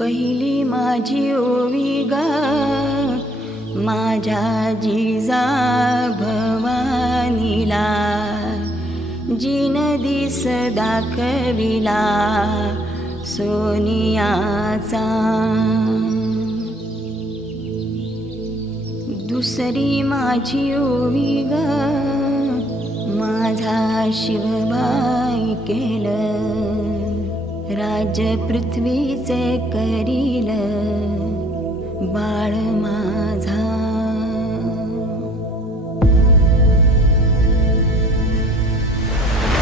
पहिली माझी ओवी ग माझ्या जिजा भवानीला, जिन दिस दाखविला सोनियाचा. दुसरी माझी ओवी ग माझा शिवबाई केलं, राज्य पृथ्वीचे करील बाळ माझा.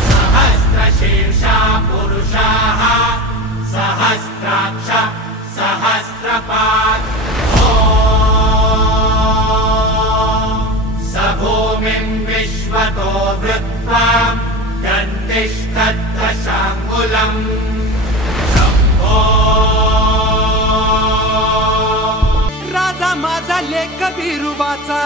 सहस्रशीर्षा पुरुषाः सहस्राक्ष सहस्रपात्. स भूमिं विश्वतो वृत्वा गन्तिष्ठद्दशाङ्गुलम्. राजा माझा लेक बिरुबाचा,